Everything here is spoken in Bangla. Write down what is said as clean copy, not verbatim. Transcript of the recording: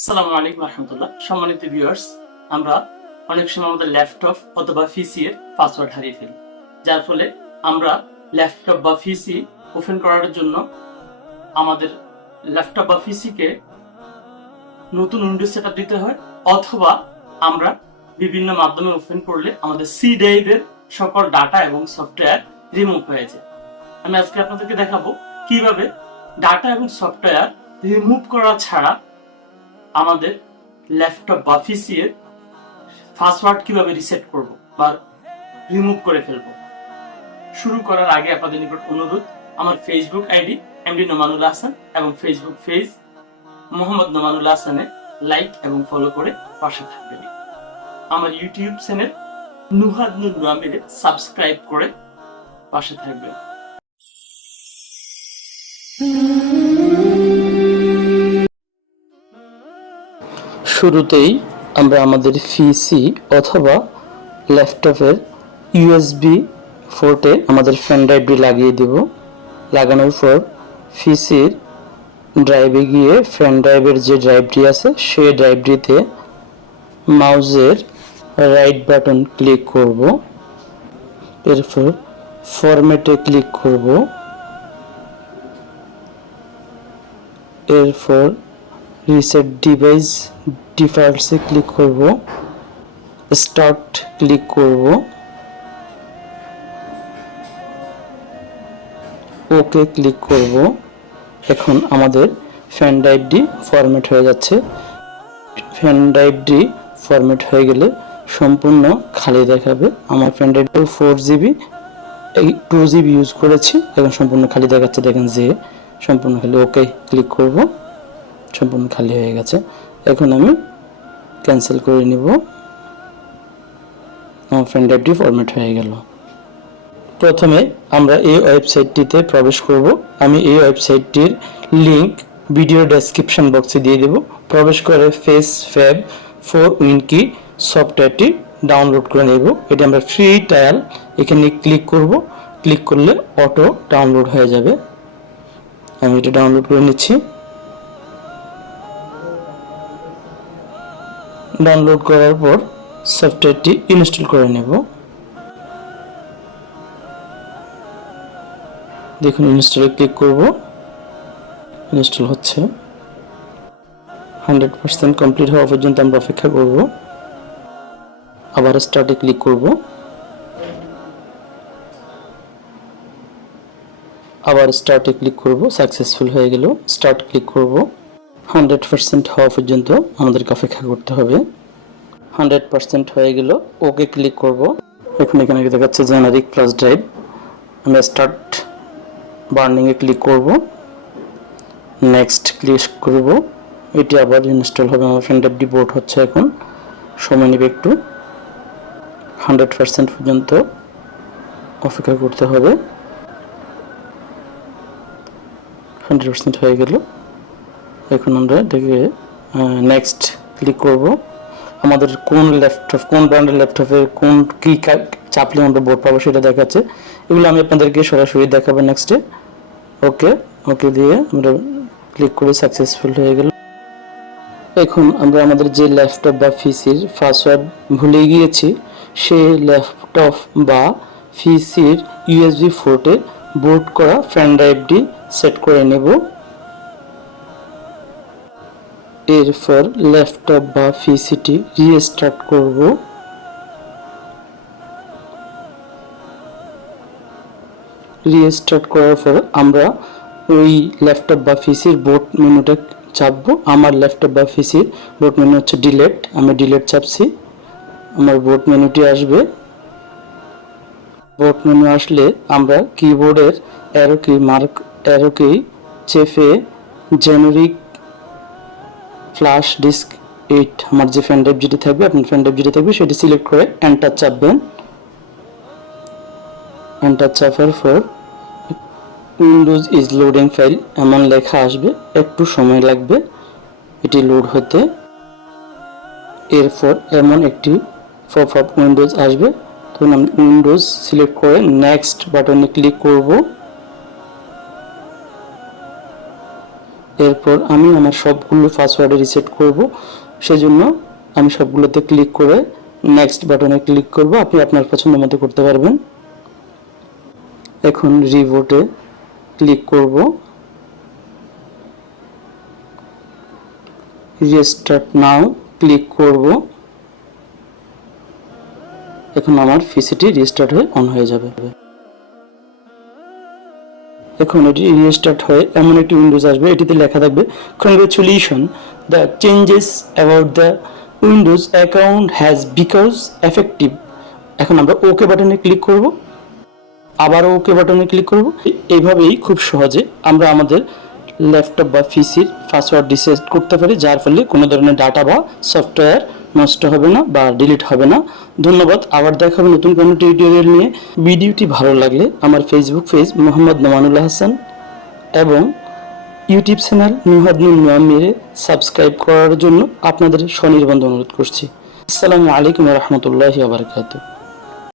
আসসালামু আলাইকুম রহমতুল্লাহ। সম্মানিত ভিউয়ার্স, আমরা অনেক সময় আমাদের ল্যাপটপ অথবা পিসি এর পাসওয়ার্ড হারিয়ে ফেলি, যার ফলে আমরা ল্যাপটপ বা পিসি ওপেন করার জন্য আমাদের ল্যাপটপ বা পিসি কে নতুন উইন্ডোজ সেটআপ দিতে হয়, অথবা আমরা বিভিন্ন মাধ্যমে ওপেন করলে আমাদের সি ড্রাইভের সকল ডাটা এবং সফটওয়্যার রিমুভ হয়ে যায়। আমি আজকে আপনাদেরকে দেখাবো কিভাবে ডাটা এবং সফটওয়্যার রিমুভ করা ছাড়া আমাদের ল্যাপটপ বা পিসি এর পাসওয়ার্ড কিভাবে রিসেট করব বা রিমুভ করে ফেলব। শুরু করার আগে আপনাদের নিকট অনুরোধ, আমার ফেসবুক আইডি এমডি নোমানুল হাসান এবং ফেসবুক পেজ মোহাম্মদ নোমানুল হাসানে লাইক এবং ফলো করে পাশে থাকবেন। আমার ইউটিউব চ্যানেল নুহাদ নুর নোয়ামিরে সাবস্ক্রাইব করে পাশে থাকবেন। শুরুতেই আমরা আমাদের পিসি অথবা ল্যাপটপের ইউএসবি পোর্টে আমাদের পেন ড্রাইভটি লাগিয়ে দেব। লাগানোর পর পিসির ড্রাইভে গিয়ে পেন ড্রাইভের যে ড্রাইভটি আছে সেই ড্রাইভটিতে মাউসের রাইট বাটন ক্লিক করব। এরপর ফরম্যাটে ক্লিক করব। এরপর রিসেট ডিভাইস ডিফল্টসে ক্লিক করব। স্টার্ট ক্লিক করব। ওকে ক্লিক করব। এখন আমাদের পেন ড্রাইভটি ফরম্যাট হয়ে যাচ্ছে। পেন ড্রাইভটি ফরম্যাট হয়ে গেলে সম্পূর্ণ খালি দেখাবে। আমার pen drive 4GB 2GB use করেছি, এখন সম্পূর্ণ খালি দেখাচ্ছে। দেখেন যে সম্পূর্ণ খালি। ওকে ক্লিক করব। সম্পূর্ণ খালি হয়ে গেছে। এখন আমি ক্যান্সেল করে নিব। আমার পেন ড্রাইভটি ফরম্যাট হয়ে গেল। প্রথমে আমরা এই ওয়েবসাইটটিতে প্রবেশ করব। আমি এই ওয়েবসাইটটির লিংক ভিডিও ডেসক্রিপশন বক্সে দিয়ে দেব। প্রবেশ করে ফেস ফ্যাব 4 উইনকি সফটওয়্যারটি ডাউনলোড করে নেব। এটা আমরা ফ্রি ট্রায়াল, এখানে ক্লিক করব। ক্লিক করলে অটো ডাউনলোড হয়ে যাবে। আমি এটা ডাউনলোড করে নিচ্ছি। ডাউনলোড করার পর সফটওয়্যারটি ইনস্টল করে নেব। দেখুন ইনস্টলে ক্লিক করব। ইনস্টল হচ্ছে। 100% কমপ্লিট হওয়া পর্যন্ত আমরা অপেক্ষা করব। আবার স্টার্টে ক্লিক করব। আবার স্টার্টে ক্লিক করব। সাকসেসফুল হয়ে গেল। স্টার্ট ক্লিক করব। 100% হওয়া পর্যন্ত আমাদেরকে অপেক্ষা করতে হবে। 100% হয়ে গেল। ওকে ক্লিক করব। এখন এখানে দেখাচ্ছে জেনারিক ফ্ল্যাশ ড্রাইভ। আমি স্টার্ট বার্নিংয়ে ক্লিক করব। নেক্সট ক্লিক করব। এটি আবার ইনস্টল হবে। আমার পেন ড্রাইভটি বোট হচ্ছে, এখন সময় নেবে একটু। 100% পর্যন্ত অপেক্ষা করতে হবে। 100% হয়ে গেল। এখন আমরা দেখে নেক্সট ক্লিক করব। আমাদের কোন ল্যাপটপ, কোন ব্র্যান্ডের ল্যাপটপের কোন কি চাপলে আমরা বোর্ড পাবো সেটা দেখাচ্ছে। এগুলো আমি আপনাদেরকে সরাসরি দেখাবো নেক্সটে। ওকে ওকে দিয়ে আমরা ক্লিক করে সাকসেসফুল হয়ে গেল। এখন আমরা আমাদের যে ল্যাপটপ বা পিসির পাসওয়ার্ড ভুলে গিয়েছি সেই ল্যাপটপ বা পিসির ইউএসবি পোর্টে বুট করা পেন ড্রাইভটি সেট করে নেব। এরপর ল্যাপটপ বা পিসিটি রিস্টার্ট করব। রিস্টার্ট করার পর আমরা ওই ল্যাপটপ বা পিসির বুট মেনুটা চাপবো। আমার ল্যাপটপ বা পিসির বুট মেনু হচ্ছে ডিলেট। আমি ডিলেট চাপছি। আমার বুট মেনুটি আসবে। বুট মেনু আসলে আমরা কিবোর্ডের অ্যারো কি চেপে জেনারিক ফ্ল্যাশ ডিস্ক 8 আমার যে পেন ড্রাইভ যেটি থাকবে, আপনার পেন ড্রাইভ যেটি থাকবে সেটি সিলেক্ট করে এন্টার চাপবেন। এন্টার চাপার পর উইন্ডোজ ইজ লোডিং ফাইল এমন লেখা আসবে। একটু সময় লাগবে এটি লোড হতে। এরপর এমন একটি পপ আপ উইন্ডোজ আসবে। তখন আমি উইন্ডোজ সিলেক্ট করে নেক্সট বাটনে ক্লিক করব। এরপর আমি আমার সবগুলো পাসওয়ার্ডে রিসেট করব, সেজন্য আমি সবগুলোতে ক্লিক করে নেক্সট বাটনে ক্লিক করব। আপনি আপনার পছন্দ মতো করতে পারবেন। এখন রিবোটে ক্লিক করব, রিস্টার্ট নাও ক্লিক করব। এখন আমার পিসিটি রিস্টার্ট হয়ে অন হয়ে যাবে। এখন এটি রিস্টার্ট হয়ে এমন একটি উইন্ডোজ আসবে, এটিতে লেখা থাকবে congratulation, the changes about the Windows account has because effective. এখন আমরা ওকে বাটনে ক্লিক করব, আবারও ওকে বাটনে ক্লিক করব। এইভাবেই খুব সহজে আমরা আমাদের ল্যাপটপ বা পিসির পাসওয়ার্ড রিসেট করতে পারি, যার ফলে কোনো ধরনের ডাটা বা সফটওয়্যার নষ্ট হবে না বা ডিলিট হবে না। ধন্যবাদ। আবার দেখা হবে নতুন কোনো টিউটোরিয়াল নিয়ে। ভিডিওটি ভালো লাগলে আমার ফেসবুক পেজ মোহাম্মদ নোমানুল্লাহ হাসান এবং ইউটিউব চ্যানেল নুহাদনুল নোয়ামেরে সাবস্ক্রাইব করার জন্য আপনাদের স্বনির্বন্ধ অনুরোধ করছি। আসসালামু আলাইকুম ওয়া রাহমাতুল্লাহি ওয়া বারাকাতুহু।